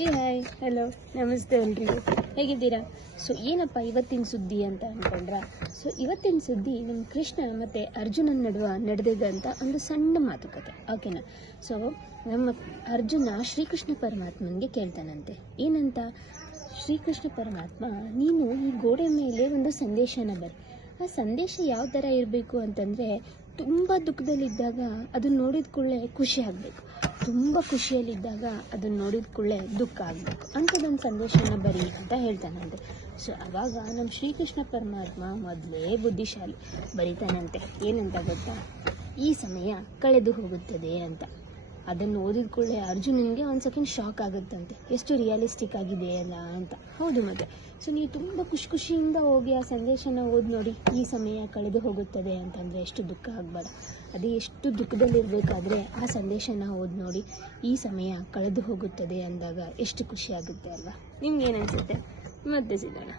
Hi hello ನಮಸ್ತೆ ಎಲ್ರಿಗೂ, ಹೇಗಿದ್ದೀರಾ? ಸೊ ಏನಪ್ಪ ಇವತ್ತಿನ ಸುದ್ದಿ ಅಂತ ಅಂದ್ಕೊಂಡ್ರ? ಸೊ ಇವತ್ತಿನ ಸುದ್ದಿ ನಮ್ಮ ಕೃಷ್ಣ ಮತ್ತು ಅರ್ಜುನನ ನಡುವೆ ನಡೆದಿದ್ದಂಥ ಒಂದು ಸಣ್ಣ ಮಾತುಕತೆ, ಓಕೆನಾ? ಸೊ ನಮ್ಮ ಅರ್ಜುನ ಶ್ರೀಕೃಷ್ಣ ಪರಮಾತ್ಮನಿಗೆ ಕೇಳ್ತಾನಂತೆ, ಏನಂತ? ಶ್ರೀಕೃಷ್ಣ ಪರಮಾತ್ಮ, ನೀನು ಈ ಗೋಡೆ ಮೇಲೆ ಒಂದು ಸಂದೇಶನ ಬರಿ. ಆ ಸಂದೇಶ ಯಾವ ಥರ ಇರಬೇಕು ಅಂತಂದರೆ, ತುಂಬ ದುಃಖದಲ್ಲಿದ್ದಾಗ ಅದನ್ನ ನೋಡಿದ ಕೂಡಲೇ ಖುಷಿ ಆಗಬೇಕು, ತುಂಬ ಖುಷಿಯಲ್ಲಿದ್ದಾಗ ಅದನ್ನ ನೋಡಿದ ಕೂಡಲೇ ದುಃಖ ಆಗಬೇಕು, ಅಂಥದ್ದೊಂದು ಸಂದೇಶನ ಬರಿ ಅಂತ ಹೇಳ್ತಾನಂತೆ. ಸೊ ಆವಾಗ ನಮ್ಮ ಶ್ರೀಕೃಷ್ಣ ಪರಮಾತ್ಮ ಮೊದಲೇ ಬುದ್ಧಿಶಾಲಿ, ಬರೀತಾನಂತೆ ಏನಂತ ಗೊತ್ತಾ? ಈ ಸಮಯ ಕಳೆದು ಹೋಗುತ್ತದೆ ಅಂತ. ಅದನ್ನು ಓದಿದ ಕೂಡಲೇ ಅರ್ಜುನನಿಗೆ ಒಂದು ಸೆಕೆಂಡ್ ಶಾಕ್ ಆಗುತ್ತಂತೆ, ಎಷ್ಟು ರಿಯಲಿಸ್ಟಿಕ್ ಆಗಿದೆ ಅಲ್ಲ ಅಂತ. ಹೌದು ಮತ್ತೆ. ಸೊ ನೀವು ತುಂಬ ಖುಷಿಯಿಂದ ಹೋಗಿ ಆ ಸಂದೇಶನ ಓದಿ ನೋಡಿ, ಈ ಸಮಯ ಕಳೆದು ಹೋಗುತ್ತದೆ ಅಂತಂದರೆ ಎಷ್ಟು ದುಃಖ ಆಗಬೇಡ. ಅದೇ ಎಷ್ಟು ದುಃಖದಲ್ಲಿರಬೇಕಾದ್ರೆ ಆ ಸಂದೇಶನ ಓದಿ ನೋಡಿ, ಈ ಸಮಯ ಕಳೆದು ಹೋಗುತ್ತದೆ ಅಂದಾಗ ಎಷ್ಟು ಖುಷಿ ಆಗುತ್ತೆ ಅಲ್ವಾ? ನಿಮ್ಗೇನು ಅನಿಸುತ್ತೆ? ಮತ್ತೆ ಸಿಗೋಣ.